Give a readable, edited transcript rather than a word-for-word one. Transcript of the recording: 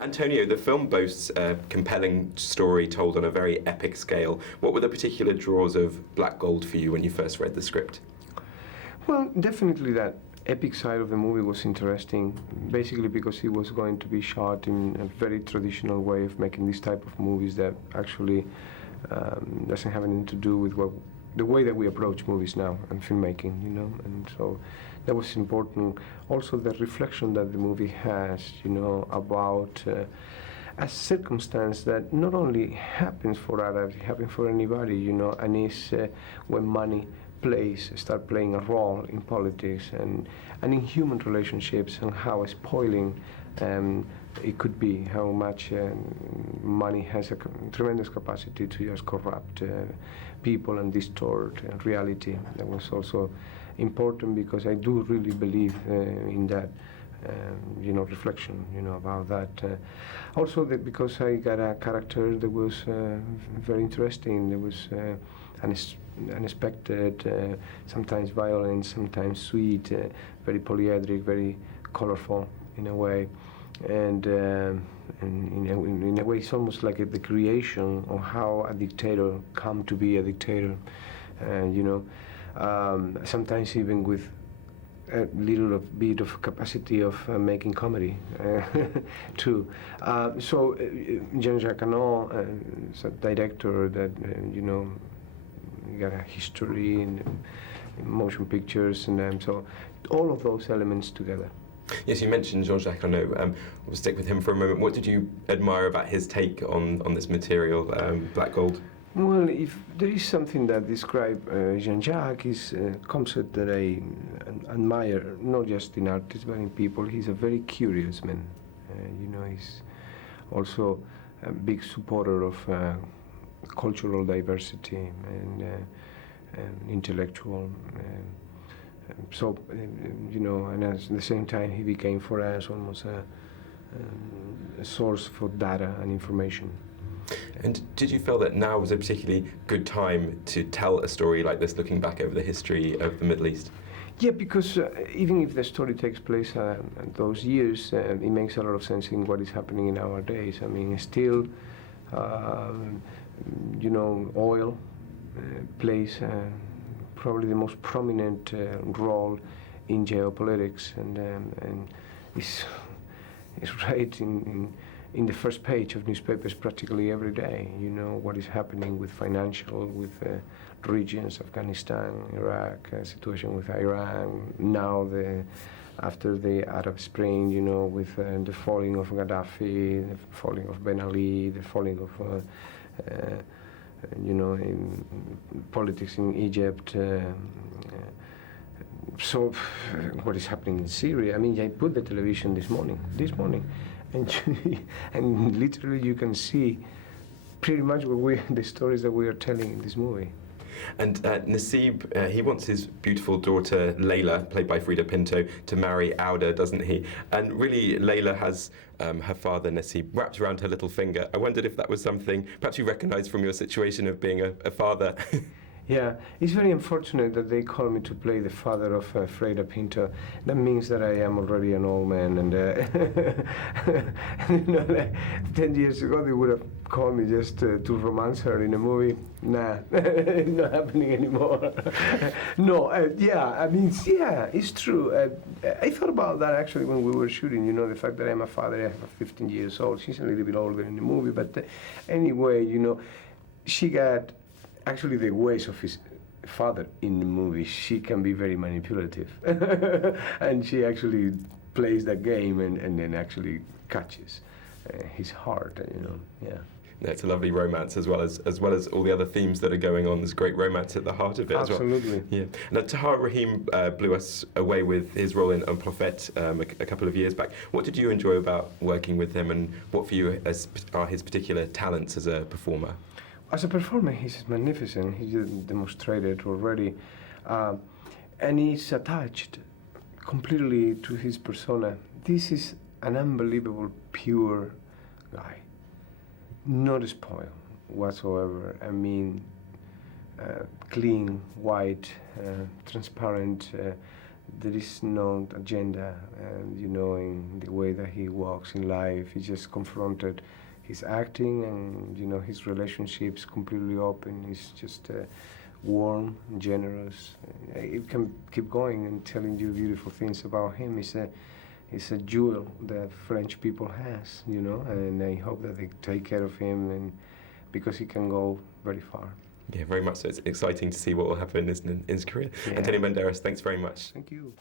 Antonio, the film boasts a compelling story told on a very epic scale. What were the particular draws of Black Gold for you when you first read the script? Well, definitely that epic side of the movie was interesting, basically because it was going to be shot in a very traditional way of making this type of movies that actually doesn't have anything to do with the way that we approach movies now and filmmaking, you know, and so that was important. Also, the reflection that the movie has, you know, about a circumstance that not only happens for Arabs, it happens for anybody, you know, and it's when money start playing a role in politics and in human relationships, and how spoiling it could be, how much money has a tremendous capacity to just corrupt people and distort reality. That was also important because I do really believe in that, you know, reflection, you know, about that. Also, because I got a character that was very interesting. There was unexpected, sometimes violent, sometimes sweet, very polyedric, very colorful in a way, and in a way it's almost like the creation of how a dictator come to be a dictator, you know, sometimes even with a little bit of capacity of making comedy too. So Jean-Jacques Annaud is a director that you know, got a history in motion pictures, and so all of those elements together. Yes, you mentioned Jean-Jacques Annaud. We'll stick with him for a moment. What did you admire about his take on this material, Black Gold? Well, if there is something that describes Jean-Jacques, is a concept that I admire, not just in artists but in people. He's a very curious man. You know, he's also a big supporter of cultural diversity and intellectual. So, you know, and at the same time, he became for us almost a source for data and information. And did you feel that now was a particularly good time to tell a story like this, looking back over the history of the Middle East? Yeah, because even if the story takes place in those years, it makes a lot of sense in what is happening in our days. I mean, still, you know, oil plays probably the most prominent role in geopolitics, and is right in the first page of newspapers practically every day. You know what is happening with financial, with regions, Afghanistan, Iraq, situation with Iran. Now after the Arab Spring, you know, with the falling of Gaddafi, the falling of Ben Ali, the falling of you know, in politics in Egypt. So what is happening in Syria? I mean, I put the television this morning, and literally you can see pretty much the stories that we are telling in this movie. And Nassib, he wants his beautiful daughter Layla, played by Freida Pinto, to marry Auda, doesn't he? And really, Layla has her father, Nassib, wrapped around her little finger. I wondered if that was something perhaps you recognised from your situation of being a father. Yeah, it's very unfortunate that they call me to play the father of Freida Pinto. That means that I am already an old man, and you know, like 10 years ago they would have called me just to romance her in a movie. Nah, it's not happening anymore. No, yeah, I mean, yeah, it's true. I thought about that actually when we were shooting, you know, the fact that I'm a father, I'm 15 years old. She's a little bit older in the movie, but anyway, you know, she got actually the ways of his father in the movie. She can be very manipulative, and she actually plays that game and then actually catches his heart. You know, yeah. It's a lovely romance as well as all the other themes that are going on. There's great romance at the heart of it as well. Absolutely. Yeah. Now, Tahar Rahim blew us away with his role in Un Prophète a couple of years back. What did you enjoy about working with him, and what for you are his particular talents as a performer? As a performer, he's magnificent. He demonstrated already, and he's attached completely to his persona. This is an unbelievable, pure guy, not spoiled whatsoever. I mean, clean, white, transparent. there is no agenda, and in the way that he walks in life, he just confronted his acting and his relationships completely open. He's just warm, generous. It can keep going and telling you beautiful things about him. It's a jewel that French people has, and I hope that they take care of him, and because he can go very far. Yeah, very much so. It's exciting to see what will happen in his career. Yeah. Antonio Banderas, thanks very much. Thank you.